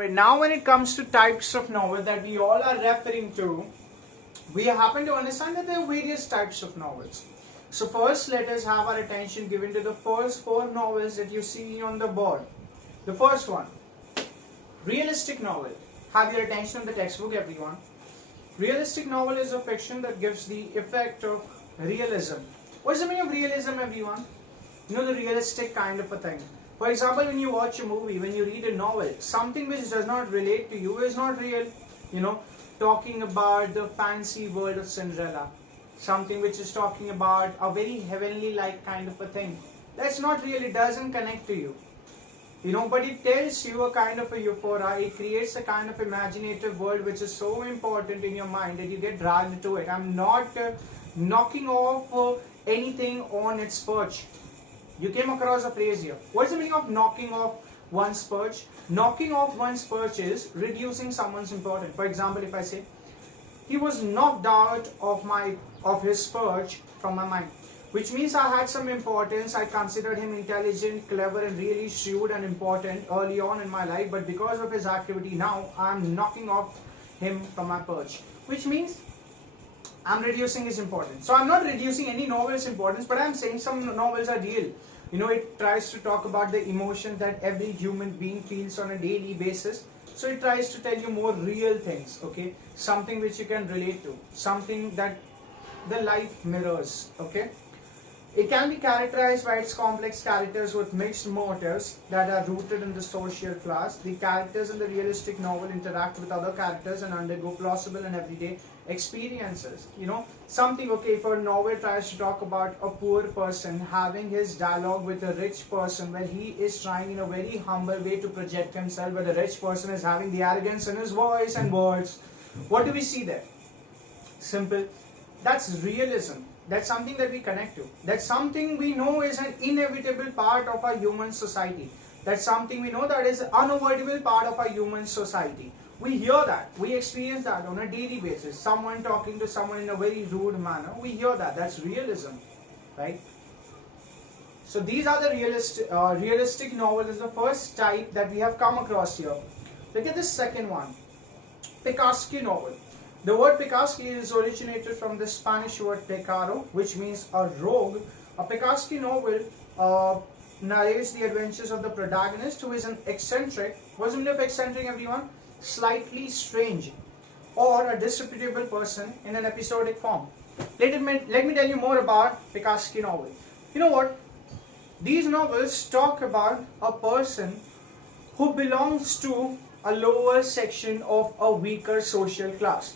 Right now, when it comes to types of novel that we all are referring to, we happen to understand that there are various types of novels. So first, let us have our attention given to the first four novels that you see on the board. The first one, realistic novel. Have your attention on the textbook, everyone. Realistic novel is a fiction that gives the effect of realism. What is the meaning of realism, everyone? You know, the realistic kind of a thing. For example, when you watch a movie, when you read a novel, something which does not relate to you is not real. You know, talking about the fancy world of Cinderella, something which is talking about a very heavenly like kind of a thing. That's not real, it doesn't connect to you. You know, but it tells you a kind of a euphoria, it creates a kind of imaginative world which is so important in your mind that you get dragged to it. I'm not knocking off anything on its perch. You came across a phrase here. What's the meaning of knocking off one's perch? Knocking off one's perch is reducing someone's importance. For example, if I say, he was knocked out of his perch from my mind, which means I had some importance. I considered him intelligent, clever, and really shrewd and important early on in my life, but because of his activity now, I'm knocking off him from my perch, which means I'm reducing his importance. So I'm not reducing any novel's importance, but I'm saying some novels are real. You know, it tries to talk about the emotion that every human being feels on a daily basis. So it tries to tell you more real things, okay? Something which you can relate to, something that the life mirrors, okay? It can be characterized by its complex characters with mixed motives that are rooted in the social class. The characters in the realistic novel interact with other characters and undergo plausible and everyday experiences. You know, something, okay, if a novel tries to talk about a poor person having his dialogue with a rich person where he is trying in a very humble way to project himself, where the rich person is having the arrogance in his voice and words. What do we see there? Simple. That's realism. That's something that we connect to. That's something we know is an inevitable part of our human society. That's something we know that is an unavoidable part of our human society. We hear that. We experience that on a daily basis. Someone talking to someone in a very rude manner. We hear that. That's realism, right? So these are the realistic novels. This is the first type that we have come across here. Look at the second one. Picaresque novel. The word picaresque is originated from the Spanish word pecaro, which means a rogue. A picaresque novel narrates the adventures of the protagonist, who is an eccentric. What's the meaning of eccentric, everyone? Slightly strange or a disreputable person in an episodic form. Let me tell you more about Picaresque novel. You know what? These novels talk about a person who belongs to a lower section of a weaker social class.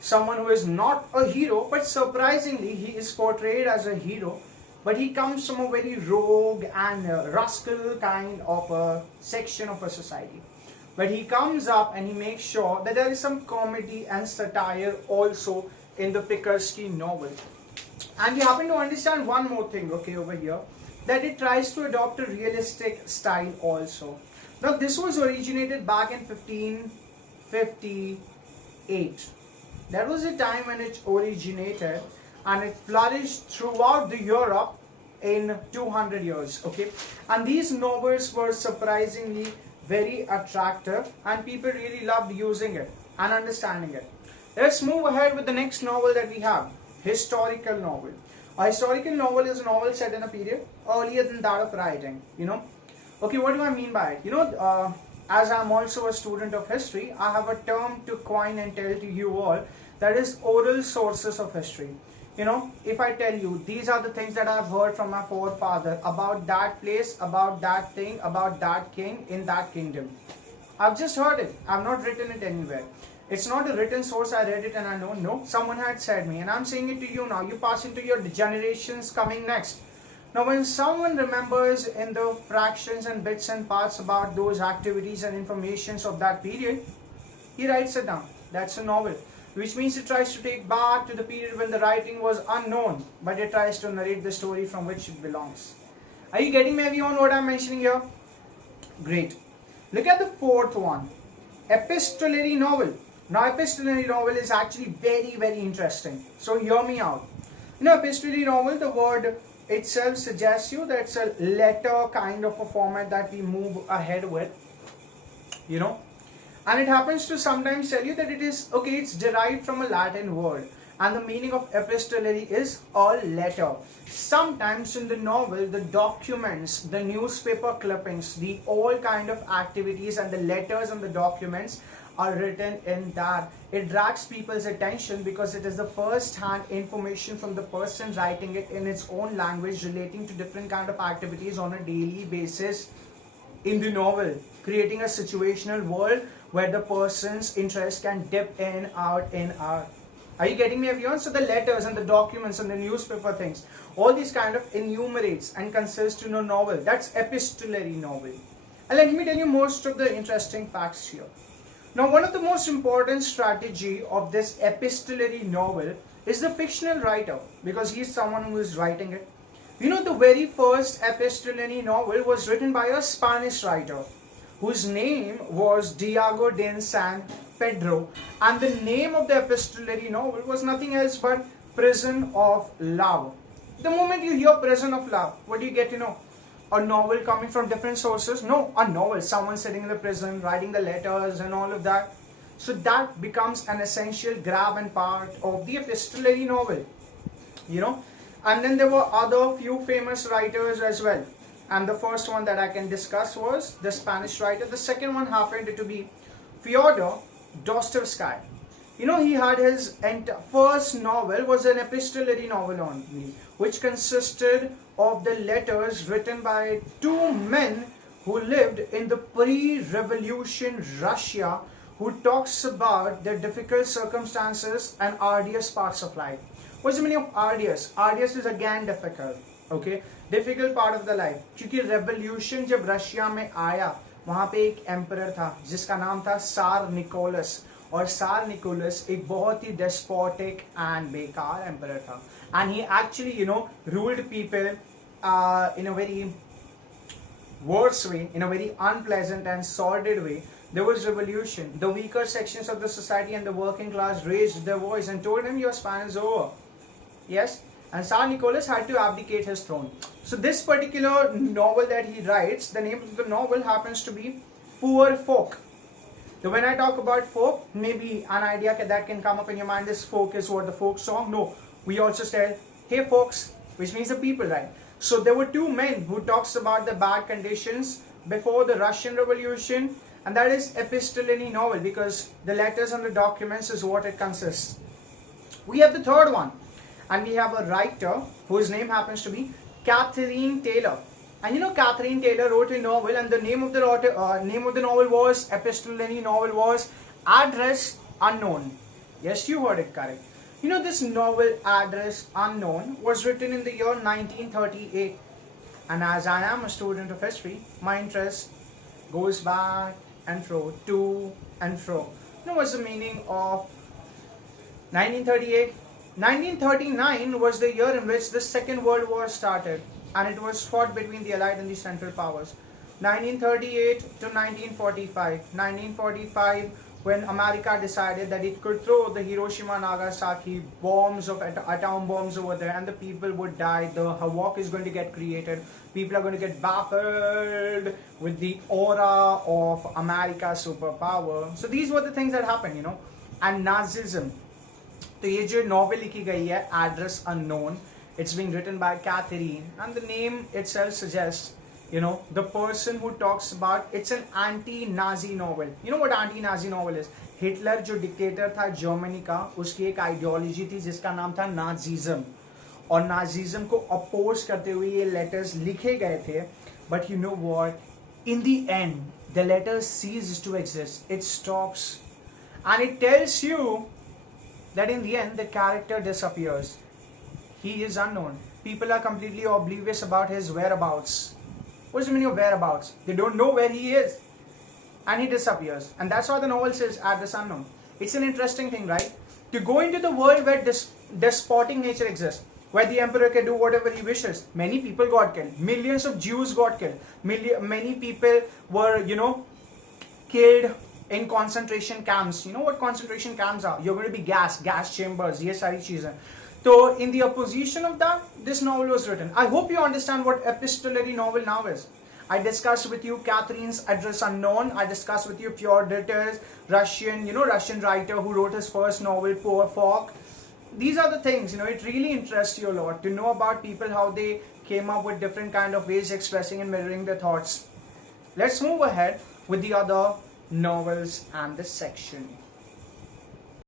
Someone who is not a hero, but surprisingly he is portrayed as a hero, but he comes from a very rogue and rascal kind of a section of a society. But he comes up and he makes sure that there is some comedy and satire also in the Picaresque novel. And we happen to understand one more thing, okay, over here, that it tries to adopt a realistic style also. Now this was originated back in 1558. That was the time when it originated, and it flourished throughout the Europe in 200 years, okay? And these novels were surprisingly very attractive, and people really loved using it and understanding it. Let's move ahead with the next novel that we have, historical novel. A historical novel is a novel set in a period earlier than that of writing, you know? Okay, what do I mean by it? You know, as I'm also a student of history, I have a term to coin and tell to you all, that is oral sources of history. You know, if I tell you, these are the things that I've heard from my forefather about that place, about that thing, about that king in that kingdom. I've just heard it. I've not written it anywhere. It's not a written source. I read it and I know. No, someone had said me, and I'm saying it to you now. You pass into your generations coming next. Now, when someone remembers in the fractions and bits and parts about those activities and informations of that period, he writes it down. That's a novel, which means it tries to take back to the period when the writing was unknown, but it tries to narrate the story from which it belongs. Are you getting me, everyone, what I'm mentioning here? Great. Look at the fourth one, epistolary novel. Now, epistolary novel is actually very, very interesting. So hear me out. You know, epistolary novel, the word itself suggests you that it's a letter kind of a format that we move ahead with. You know, And it happens to sometimes tell you that it is, okay, it's derived from a Latin word. And the meaning of epistolary is a letter. Sometimes in the novel, the documents, the newspaper clippings, the all kind of activities and the letters and the documents are written in that. It drags people's attention because it is the first hand information from the person writing it in its own language relating to different kind of activities on a daily basis in the novel, creating a situational world where the person's interest can dip in, out, in, out. Are you getting me, everyone? So the letters and the documents and the newspaper things, all these kind of enumerates and consists in a novel. That's epistolary novel. And let me tell you most of the interesting facts here. Now, one of the most important strategy of this epistolary novel is the fictional writer, because he is someone who is writing it. You know, the very first epistolary novel was written by a Spanish writer whose name was Diego de San Pedro, and the name of the epistolary novel was nothing else but Prison of Love. The moment you hear Prison of Love, what do you get to know? A novel coming from different sources? No, a novel, someone sitting in the prison, writing the letters and all of that. So that becomes an essential grab and part of the epistolary novel, you know. And then there were other few famous writers as well. And the first one that I can discuss was the Spanish writer. The second one happened to be Fyodor Dostoevsky. You know, he had his first novel was an epistolary novel only, which consisted of the letters written by two men who lived in the pre-revolution Russia, who talks about their difficult circumstances and arduous parts of life. What's the meaning of arduous? Arduous is again difficult, okay? Difficult part of the life. क्योंकि revolution जब Russia में आया, वहाँ पे एक emperor था जिसका नाम था सार निकोलस, और सार निकोलस एक बहुत ही despotic and बेकार emperor था, and he actually, you know, ruled people in a very worse way, in a very unpleasant and sordid way. There was revolution. The weaker sections of the society and the working class raised their voice and told him, your span is over. Yes, and Tsar Nicholas had to abdicate his throne. So this particular novel that he writes, the name of the novel happens to be Poor Folk. So when I talk about folk, maybe an idea that can come up in your mind, this folk is what, the folk song? No, we also say, hey folks, which means the people, right? So there were two men who talks about the bad conditions before the Russian Revolution, and that is epistolary novel, because the letters and the documents is what it consists. We have the third one, and we have a writer whose name happens to be Catherine Taylor. And you know, Catherine Taylor wrote a novel, and the name of the novel was, epistolary novel was Address Unknown. Yes, you heard it correct. You know, this novel Address Unknown was written in the year 1938, and as I am a student of history, my interest goes back and fro, to and fro. You know, what's the meaning of 1938? 1939 was the year in which the Second World War started, and it was fought between the Allied and the Central Powers. 1938 to 1945. 1945, when America decided that it could throw the Hiroshima and Nagasaki bombs of atom bombs over there, and the people would die. The havoc is going to get created. People are going to get baffled with the aura of America's superpower. So these were the things that happened, you know. And Nazism. तो ये जो novel लिखी गई है address unknown, it's being written by Catherine, and the name itself suggests, you know, the person who talks about, it's an anti-Nazi novel. You know what anti-Nazi novel is? Hitler जो dictator था Germany का, उसकी एक ideology थी जिसका नाम था Nazism, और नाजिज्म को अपोज करते हुए ये लेटर्स लिखे गए थे. But you know what, in the end the letter ceases to exist. It stops, and it tells you that in the end the character disappears. He is unknown. People are completely oblivious about his whereabouts. What's the meaning of whereabouts? They don't know where he is, and he disappears. And that's why the novel says Address Unknown. It's an interesting thing, right? To go into the world where despotic nature exists, where the emperor can do whatever he wishes. Many people got killed. Millions of Jews got killed. Many people were, you know, killed in concentration camps. You know what concentration camps are? You're going to be gas chambers, ये सारी चीजें. So in the opposition of that, this novel was written. I hope you understand what epistolary novel now is. I discussed with you Catherine's Address Unknown. I discussed with you Fyodor Russian, Russian writer who wrote his first novel, Poor Folk. These are the things, it really interests you a lot to know about people, how they came up with different kind of ways expressing and mirroring their thoughts. Let's move ahead with the other novels and this section.